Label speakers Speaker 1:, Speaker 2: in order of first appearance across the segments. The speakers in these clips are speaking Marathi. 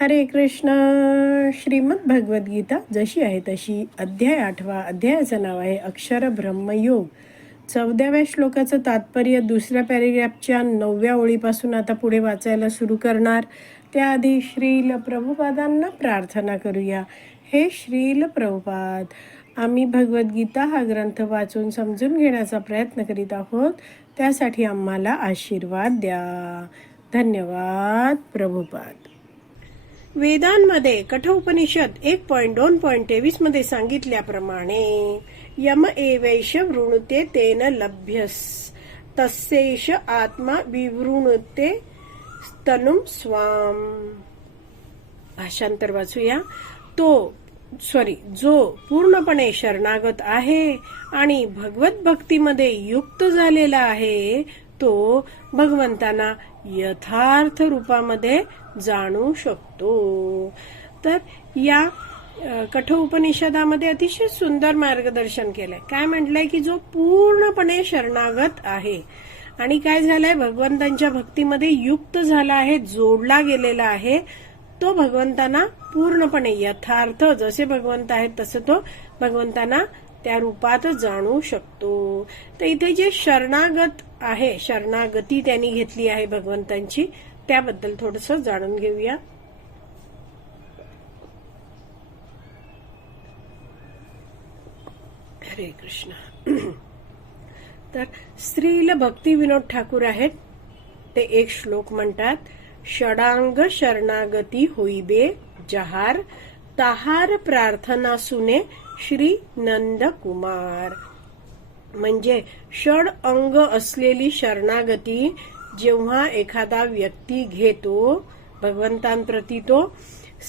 Speaker 1: हरे कृष्ण. श्रीमद भगवद्गीता जशी आहे तशी अध्याय आठवा. अध्यायाचं नाव आहे अक्षर ब्रह्मयोग चौदाव्या श्लोकाचं तात्पर्य दुसऱ्या पॅरेग्राफच्या नवव्या ओळीपासून आता पुढे वाचायला सुरू करणार. त्याआधी श्रील प्रभुपादांना प्रार्थना करूया. हे श्रील प्रभुपाद आम्ही भगवद्गीता हा ग्रंथ वाचून समजून घेण्याचा प्रयत्न करीत आहोत. त्यासाठी आम्हाला आशीर्वाद द्या. धन्यवाद प्रभुपाद. वेदांमध्ये कठोपनिषद एक पॉइंट दोन पॉइंट तेवीसमध्ये सांगितल्याप्रमाणे यम एवैष वृणुते तेन लभ्यस तस्यैष आत्मा विवृणुते तनुम स्वाम. भाषांतर वाचूया. तो सॉरी जो पूर्णपणे शरणागत आहे आणि भगवत भक्तीमध्ये युक्त झालेला आहे तो भगवंतांना यथार्थ रूपामध्ये जाणू शकतो. तर या अ, कठोपनिषदामध्ये अतिशय सुंदर मार्गदर्शन केलंय. काय म्हटलंय की जो पूर्णपणे शरणागत आहे आणि काय झालंय? भगवंतांच्या भक्तीमध्ये युक्त झाला आहे जोडला गेलेला आहे तो भगवंतांना पूर्णपणे यथार्थ जसे भगवंत आहेत तसं तो भगवंतांना त्या रूपात जाणू शकतो. तर इथे जे शरणागत आहे शरणागती त्यांनी घेतली आहे भगवंतांची. त्याबद्दल थोडस जाणून घेऊया. हरे कृष्ण. तर स्त्रीला भक्ती विनोद ठाकूर आहेत. ते एक श्लोक म्हणतात षडांग शरणागती होईबे जहार ताहार प्रार्थना सुने श्री नंद कुमार म्हणजे षड अंग असलेली शरणागती जेव्हा एखादा व्यक्ती घेतो भगवंतांप्रती तो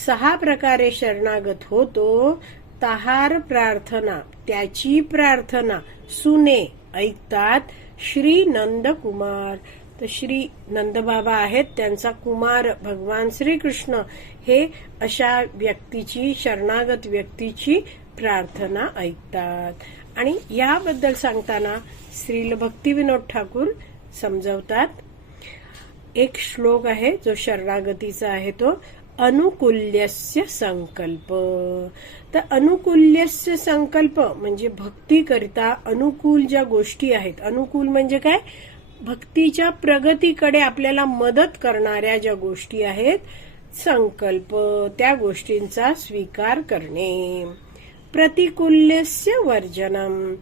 Speaker 1: सहा प्रकारे शरणागत होतो तहार प्रार्थना त्याची प्रार्थना सुने ऐकतात श्री नंदकुमार. तर श्री नंदबाबा आहेत त्यांचा कुमार भगवान श्रीकृष्ण हे अशा व्यक्तीची शरणागत व्यक्तीची प्रार्थना ऐकतात. आणि याबद्दल सांगताना श्रील भक्तिविनोद ठाकूर समजवतात. एक श्लोक आहे जो शरणागतीचा आहे तो अनुकूल्यस्य संकल्प. तर अनुकूल्यस्य संकल्प म्हणजे भक्तीकरिता अनुकूल ज्या गोष्टी आहेत अनुकूल म्हणजे काय? भक्तीच्या प्रगतीकडे आपल्याला मदत करणाऱ्या ज्या गोष्टी आहेत संकल्प त्या गोष्टींचा स्वीकार करणे. प्रतिकूल्यस्य वर्जनम.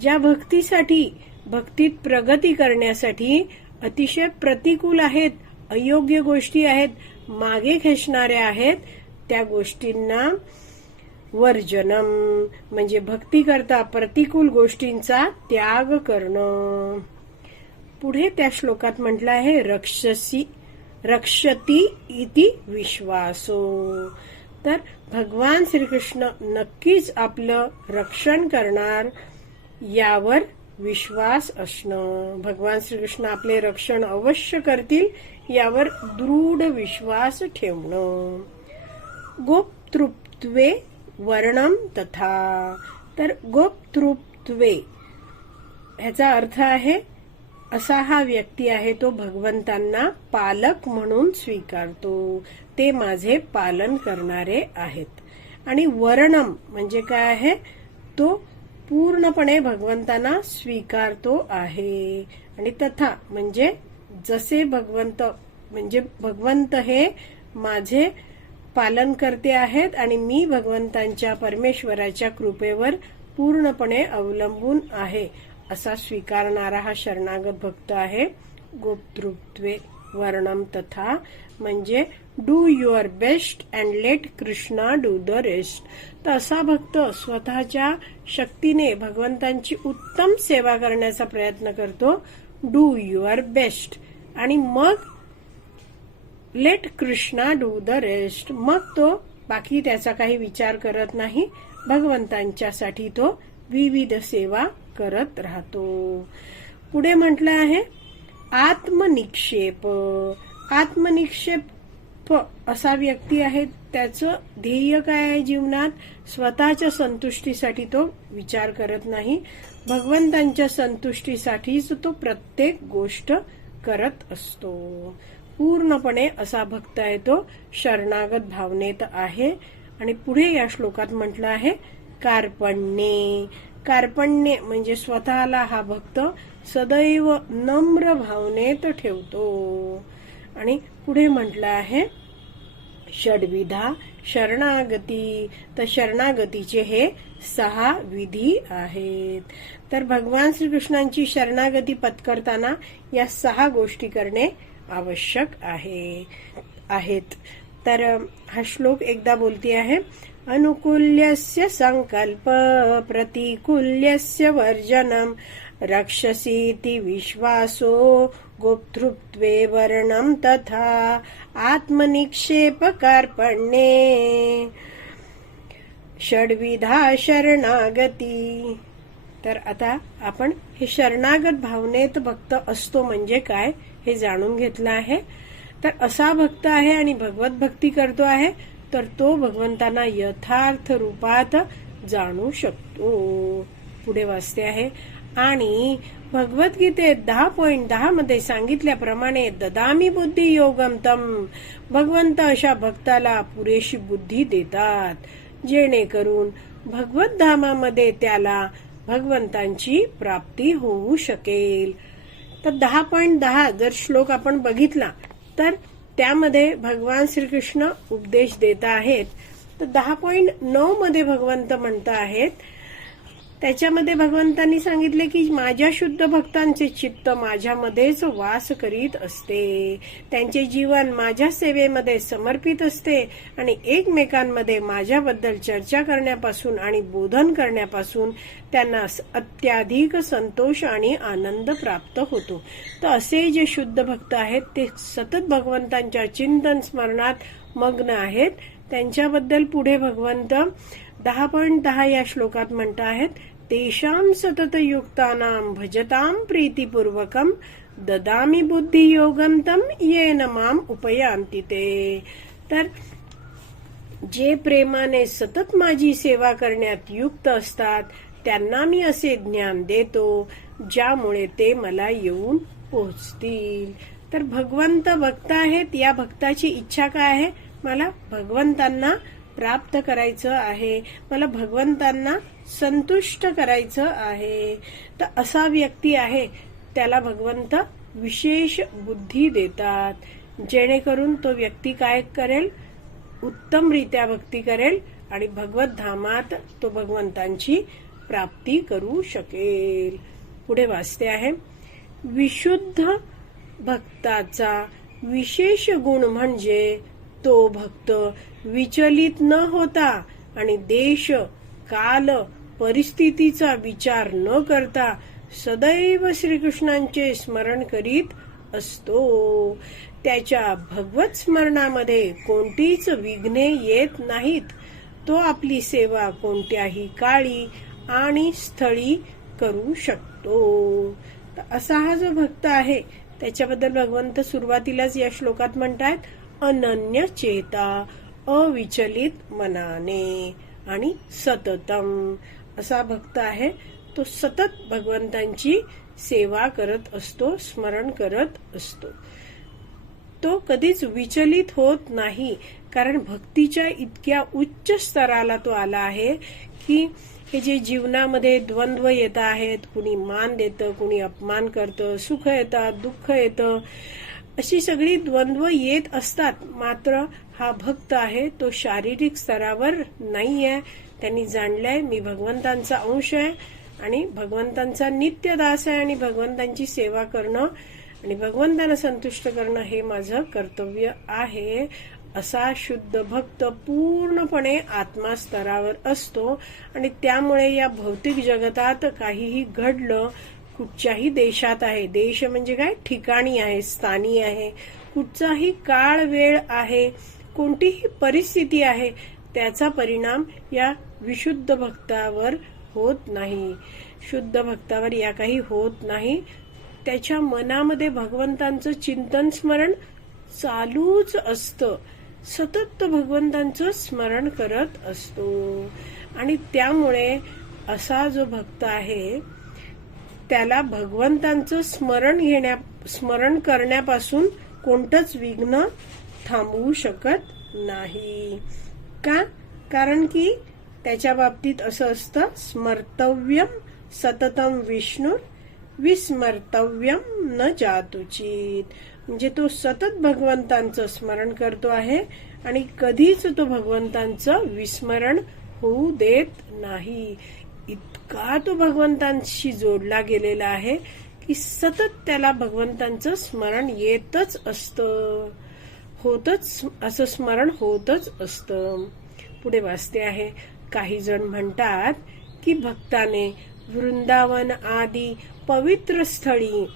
Speaker 1: ज्या भक्तीसाठी भक्तीत प्रगती करण्यासाठी अतिशय प्रतिकूल आहेत अयोग्य गोष्टी आहेत मागे खेचणाऱ्या आहेत त्या गोष्टींना वर्जनम. म्हणजे भक्ती करता प्रतिकूल गोष्टींचा त्याग करणं. पुढे त्या श्लोकात म्हटलं आहे रक्षसी रक्षती इति विश्वासो. तर भगवान श्रीकृष्ण नक्कीच आपलं रक्षण करणार यावर विश्वास असणं. भगवान श्रीकृष्ण आपले रक्षण अवश्य करतील यावर दृढ विश्वास ठेवणं. गोपतृप्त्वे वर्णम तथा. तर गोपतृप्त्वे ह्याचा अर्थ आहे असा हा व्यक्ती आहे तो भगवंतांना पालक म्हणून स्वीकारतो. ते माझे पालन करणारे आहेत. आणि वर्णम म्हणजे काय आहे? तो पूर्णपणे भगवंतांना स्वीकारतो आहे. आणि तथा म्हणजे जसे भगवंत म्हणजे भगवंत हे माझे पालन करते आहेत आणि मी भगवंतांच्या परमेश्वराच्या कृपेवर पूर्णपणे अवलंबून आहे असा स्वीकारणारा हा शरणागत भक्त आहे गोपतृत्वे. वर्णम तथा म्हणजे do your best and let Krishna do the rest तर असा भक्त स्वतःच्या शक्तीने भगवंतांची उत्तम सेवा करण्याचा प्रयत्न करतो. डू युअर बेस्ट आणि मग let Krishna do the rest मग तो बाकी त्याचा काही विचार करत नाही भगवंतांच्यासाठी तो विविध सेवा करत राहतो. पुढे म्हटलं आहे आत्मनिक्षेप. आत्मनिक्षेप असा व्यक्ती आहे त्याचं ध्येय काय आहे जीवनात? स्वतःच्या संतुष्टीसाठी तो विचार करत नाही. भगवंतांच्या संतुष्टीसाठीच तो प्रत्येक गोष्ट करत असतो. पूर्णपणे असा भक्त आहे तो. शरणागत भावनेत आहे. आणि पुढे या श्लोकात म्हटलं आहे कार्पण्ये. कार्पण्ये म्हणजे स्वतःला हा भक्त सदैव नम्र भावनेत ठेवतो. आणि पुढे म्हटलं आहे षडविधा शरणागती. तर शरणागतीचे हे सहा विधी आहेत. तर भगवान श्रीकृष्णांची शरणागती पत्करताना या सहा गोष्टी करणे आवश्यक आहे आहेत. तर हा श्लोक एकदा बोलती आहे अनुकूल्यस्य संकल्प प्रतिकूल्यस्य वर्जनम. रक्षसीति विश्वासो गुप्तृत्वे वर्णम तथा आत्मनिक्षेपकार्पण्ये। षड्विधा शरणागती। तर आता आपण हे शरणागत भावनेत भक्त असतो म्हणजे काय हे जाणून घेतलं आहे. तर असा भक्त आहे आणि भगवत भक्ती करतो आहे तर तो भगवंतांना यथार्थ रूपात जाणू शकतो. पुढे वाचते आहे आणि भगवद्गीतेत दहा पॉइंट दहा मध्ये सांगितल्याप्रमाणे ददामी बुद्धी योगम तम. भगवंत अशा भक्ताला पुरेशी बुद्धी देतात. जेणेकरून भगवत धामामध्ये त्याला भगवंतांची प्राप्ती होऊ शकेल. तर दहा पॉइंट दहा जर श्लोक आपण बघितला तर त्यामध्ये भगवान श्रीकृष्ण उपदेश देत आहेत. तर दहा पॉइंट नऊ मध्ये भगवंत म्हणत आहेत त्याच्यामध्ये भगवंतांनी सांगितले की माझ्या शुद्ध भक्तांचे चित्त माझ्यामध्येच वास करीत असते. त्यांचे जीवन माझ्या सेवेमध्ये समर्पित असते आणि एकमेकांमध्ये माझ्याबद्दल चर्चा करण्यापासून आणि बोधन करण्यापासून त्यांना अत्याधिक संतोष आणि आनंद प्राप्त होतो. तर असे जे शुद्ध भक्त आहेत ते सतत भगवंतांच्या चिंतन स्मरणात मग्न आहेत. त्यांच्याबद्दल पुढे भगवंत दहा पॉईंट दहा या श्लोकात म्हणत आहेत. तेषां सततयुक्तानां भजतां प्रीतिपूर्वकं ददामी बुद्धियोगं तम येन माम उपयांती ते। तर जे प्रेमाने सतत माझी सेवा करण्यात युक्त असतात त्यांना मी असे ज्ञान देतो ज्यामुळे ते मला येऊन पोहोचतील तर भगवंत भक्त आहेत या भक्ताची इच्छा काय आहे? मला भगवंतांना प्राप्त करायचं आहे. मला भगवंतांना संतुष्ट करायचं आहे. तर असा व्यक्ती आहे त्याला भगवंत विशेष बुद्धी देतात. जेणेकरून तो व्यक्ती काय करेल? उत्तमरित्या भक्ती करेल आणि भगवत धामात तो भगवंतांची प्राप्ती करू शकेल. पुढे वाचते आहे. विशुद्ध भक्ताचा विशेष गुण म्हणजे तो भक्त विचलित न होता आणि देश काल परिस्थितीचा विचार न करता सदैव श्रीकृष्णांचे स्मरण करीत असतो. त्याच्या भगवत स्मरणामध्ये कोणतीच विघ्ने येत नाहीत. तो आपली सेवा कोणत्याही काळी आणि स्थळी करू शकतो. असा हा जो भक्त आहे त्याच्याबद्दल भगवंत सुरुवातीलाच या श्लोकात म्हणतात अनन्य चेता अविचलित मनाने आणि सततम. असा भक्त आहे. तो सतत भगवंतांची सेवा करत असतो स्मरण करत असतो. तो कधीच विचलित होत नाही कारण भक्तीच्या इतक्या उच्च स्तराला तो आला आहे की हे जे जीवनामध्ये द्वंद्व येत आहेत कुणी मान देतं कुणी अपमान करतं सुख येतात दुःख येतं अशी सगळी द्वंद्व येत असतात. मात्र हा भक्त आहे तो शारीरिक स्तरावर नाही आहे त्यांनी जाणलंय मी भगवंतांचा अंश आहे आणि भगवंतांचा नित्य दास आहे आणि भगवंतांची सेवा करणं आणि भगवंतांना संतुष्ट करणं हे माझं कर्तव्य आहे. असा शुद्ध भक्त पूर्णपणे आत्मा स्तरावर असतो आणि त्यामुळे या भौतिक जगतात काहीही घडलं कुठच्याही देशात आहे. देश म्हणजे काय? ठिकाणी आहे स्थानी आहे. कुठचाही काळ वेळ आहे कोणतीही परिस्थिती आहे त्याचा परिणाम या विशुद्ध भक्तावर होत नाही. शुद्ध भक्तावर या काही होत नाही. त्याच्या मनामध्ये भगवंतांचं चिंतन स्मरण चालूच असतं. सतत तो भगवंतांचं स्मरण करत असतो. आणि त्यामुळे असा जो भक्त आहे त्याला भगवंतांचं स्मरण घेण्या स्मरण करण्यापासून कोणतंच विघ्न थांबवू शकत नाही. का? कारण की त्याच्या बाबतीत असं असतं स्मर्तव्यम सततम विष्णू विस्मर्तव्यम न जातुचित म्हणजे तो सतत भगवंतांचं स्मरण करतो आहे आणि कधीच तो भगवंतांचं विस्मरण होऊ देत नाही. इतका तो भगवंतांशी जोडला गेलेला आहे की सतत त्याला भगवंतांचं स्मरण येतच असतं. होतच असं स्मरण होतच असतं. पुढे वाचते आहे काही जण म्हणतात की भक्ताने वृंदावन आदी पवित्र स्थळी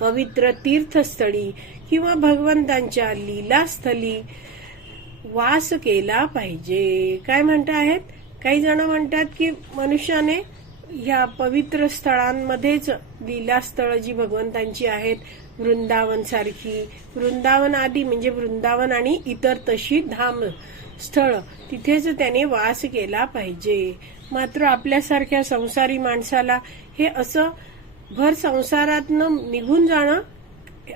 Speaker 1: पवित्र तीर्थस्थळी किंवा भगवंतांच्या लीलास्थली वास केला पाहिजे. काय म्हणता आहेत? काही जण म्हणतात की मनुष्याने ह्या पवित्र स्थळांमध्येच लीलास्थळ जी भगवंतांची आहेत वृंदावन सारखी वृंदावन आदी म्हणजे वृंदावन आणि इतर तशी धाम स्थळ तिथेच त्याने वास केला पाहिजे. मात्र आपल्यासारख्या संसारी माणसाला हे असं भर संसारातनं निघून जाणं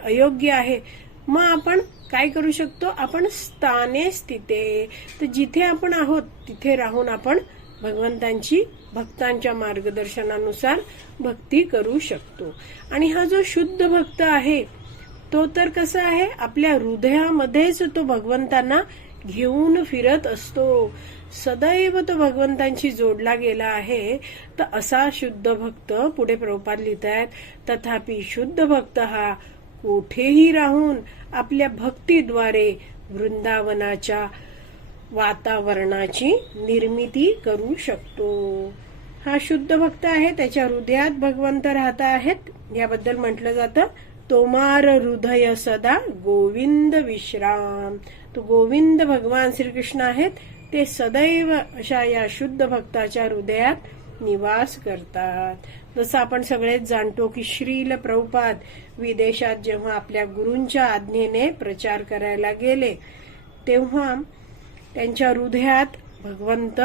Speaker 1: अयोग्य आहे. मग आपण काय करू शकतो? आपण स्थाने स्थिते. तर जिथे आपण आहोत तिथे राहून आपण भगवंतांची भक्तांच्या मार्गदर्शनानुसार भक्ती करू शकतो. आणि हा जो शुद्ध भक्त आहे तो तर कसा आहे? आपल्या हृदयामध्येच तो भगवंतांना घेऊन फिरत असतो. सदैव तो भगवंतांशी जोडला गेला आहे. तर असा शुद्ध भक्त पुढे प्रभुपाद लिहित आहेत तथापि शुद्ध भक्त हा कोठेही राहून आपल्या भक्तीद्वारे वृंदावनाच्या वातावरणाची निर्मिती करू शकतो. हा शुद्ध भक्त आहे त्याच्या हृदयात भगवंत राहत आहेत. याबद्दल म्हटलं जातं तोमार हृदय सदा गोविंद विश्राम. तो गोविंद भगवान श्रीकृष्ण आहेत ते सदैव अशा या शुद्ध भक्ताच्या हृदयात निवास करतात. जसं आपण सगळेच जाणतो की श्रील प्रभुपाद विदेशात जेव्हा आपल्या गुरूंच्या आज्ञेने प्रचार करायला गेले तेव्हा त्यांच्या हृदयात भगवंत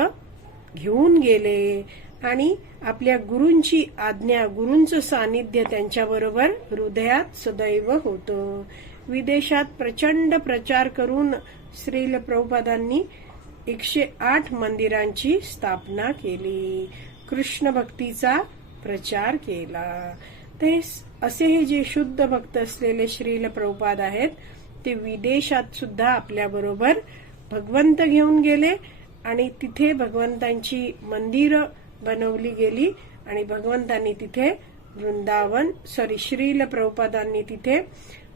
Speaker 1: घेऊन गेले आणि आपल्या गुरूंची आज्ञा गुरूंचं सानिध्य त्यांच्याबरोबर हृदयात सदैव होतं. विदेशात प्रचंड प्रचार करून श्रील प्रभुपादांनी एकशे आठ मंदिरांची स्थापना केली. कृष्ण भक्तीचा प्रचार केला. ते असे हे जे शुद्ध भक्त असलेले श्रील प्रभुपाद आहेत ते विदेशात सुद्धा आपल्या बरोबर भगवंत घेऊन गेले आणि तिथे भगवंतांची मंदिरं बनवली गेली आणि भगवंतांनी तिथे वृंदावन सॉरी श्रील प्रभुपादांनी तिथे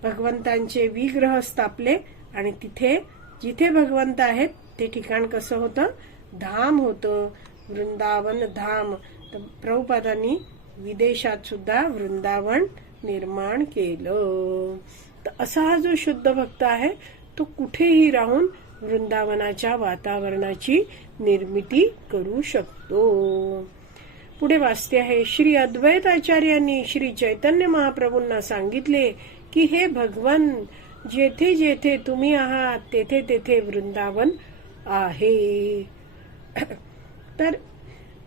Speaker 1: भगवंतांचे विग्रह स्थापले आणि तिथे जिथे भगवंत आहेत ते ठिकाण कसं होतं? धाम होतं. वृंदावन धाम. तर प्रभुपादांनी विदेशात सुद्धा वृंदावन निर्माण केलं. तर असा हा जो शुद्ध भक्त आहे तो कुठेही राहून वृंदावनाच्या वातावरणाची निर्मिती करू शकतो. पुढे वाचते आहे श्री अद्वैत आचार्यांनी श्री चैतन्य महाप्रभूंना सांगितले की हे भगवन जेथे जेथे तुम्ही आहात तेथे तेथे वृंदावन आहे. तर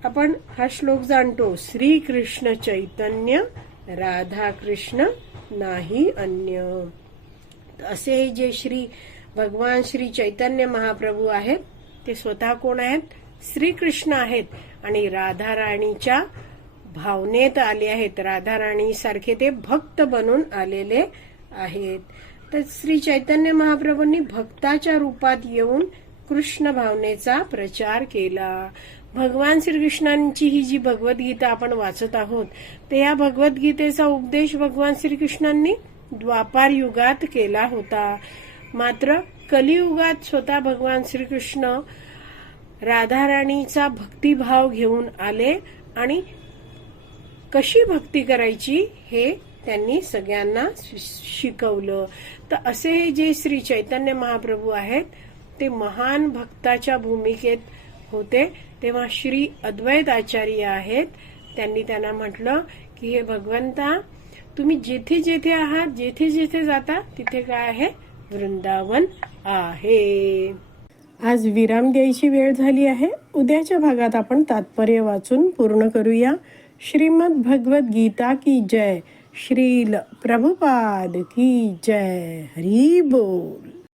Speaker 1: आपण हा श्लोक जाणतो श्री कृष्ण चैतन्य राधा कृष्ण नाही अन्य. असे जे श्री भगवान श्री चैतन्य महाप्रभू आहेत ते स्वतः कोण आहेत? श्रीकृष्ण आहेत आणि राधा राणीच्या भावनेत आले आहेत. राधा राणी सारखे ते भक्त बनून आलेले आहेत. तर श्री चैतन्य महाप्रभूंनी भक्ताच्या रूपात येऊन कृष्ण भावनेचा प्रचार केला. भगवान श्रीकृष्णांची ही जी भगवद्गीता आपण वाचत आहोत तर या भगवद्गीतेचा उपदेश भगवान श्रीकृष्णांनी द्वापार युगात केला होता. मात्र कलियुगात स्वतः भगवान श्रीकृष्ण राधाराणीचा भक्तिभाव घेऊन आले आणि कशी भक्ती करायची हे त्यांनी सगळ्यांना शिकवलं. तर असे हे जे श्री चैतन्य महाप्रभू आहेत ते महान भक्ताच्या भूमिकेत होते. तेव्हा श्री अद्वैत आचार्य आहेत. त्यांनी त्यांना म्हटलं की हे भगवंता तुम्ही जेथे जेथे आहात जेथे जेथे जाता तिथे काय आहे? वृंदावन आहे. आज विराम द्यायची वेळ झाली आहे. उद्याच्या भागात आपण तात्पर्य वाचून पूर्ण करूया. श्रीमद भगवत गीता की जय. श्रील प्रभुपाद की जय. हरी बोल.